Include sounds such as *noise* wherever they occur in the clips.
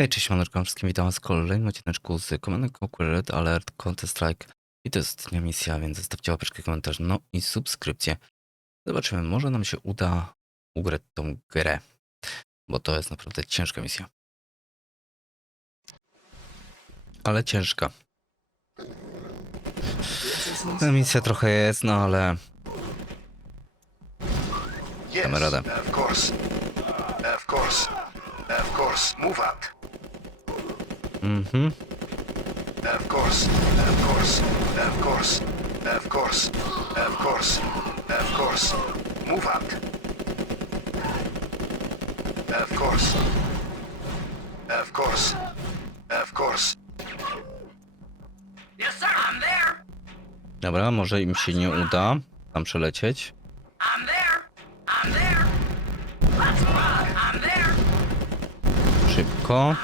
Hej, cześć, maneczko, wszystkim witam w kolejnym odcineczku z Command Conquer Red Alert Counter Strike. I to jest ostatnia misja, więc zostawcie łapeczkę, komentarz, no i subskrypcję. Zobaczymy, może nam się uda ugrać tą grę, bo to jest naprawdę ciężka misja. Ale ciężka. Ta misja trochę jest, no ale Damy radę. of course. Of course. Of course. Move out. mhm. Of course. Of course. Of course. Of course. Of course. Of course. Move out. Of course. Of course. Of course. Yes, sir. I'm there. Dobra, może im się nie uda tam przelecieć. I'm there. I'm there. Let's. I'm there. Szybko.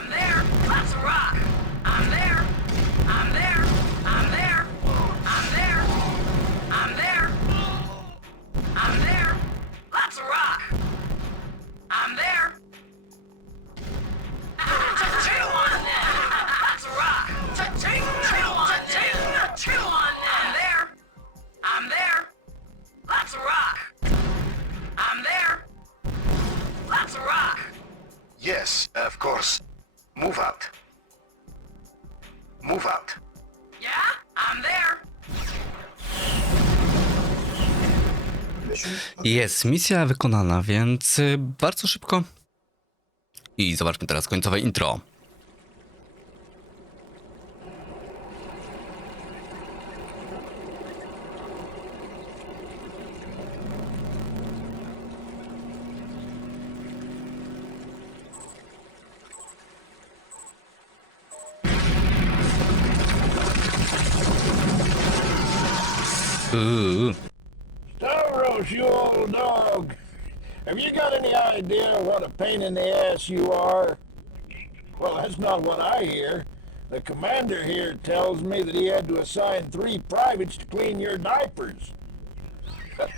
Course. Move out. Move out. Yeah, I'm there. Jest misja wykonana, więc y, bardzo szybko. I zobaczmy teraz końcowe intro. Stavros, you old dog. Have you got any idea what a pain in the ass you are? Well, that's not what I hear. The commander here tells me that he had to assign three privates to clean your diapers. *laughs*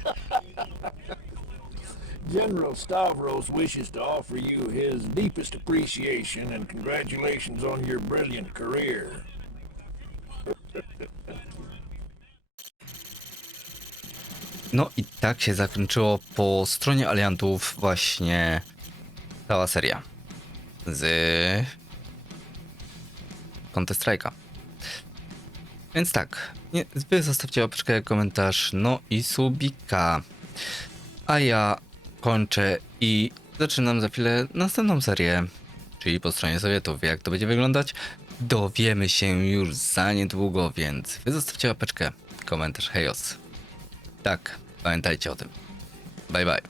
General Stavros wishes to offer you his deepest appreciation and congratulations on your brilliant career. *laughs* No i tak się zakończyło po stronie aliantów właśnie cała seria z Counter Strike'a. Więc tak, nie, wy zostawcie łapeczkę, komentarz, no i subika. A ja kończę i zaczynam za chwilę następną serię, czyli po stronie Sowietów. Jak to będzie wyglądać, dowiemy się już za niedługo, więc wy zostawcie łapeczkę, komentarz, hejos. Tak, 応援隊長と。バイバイ。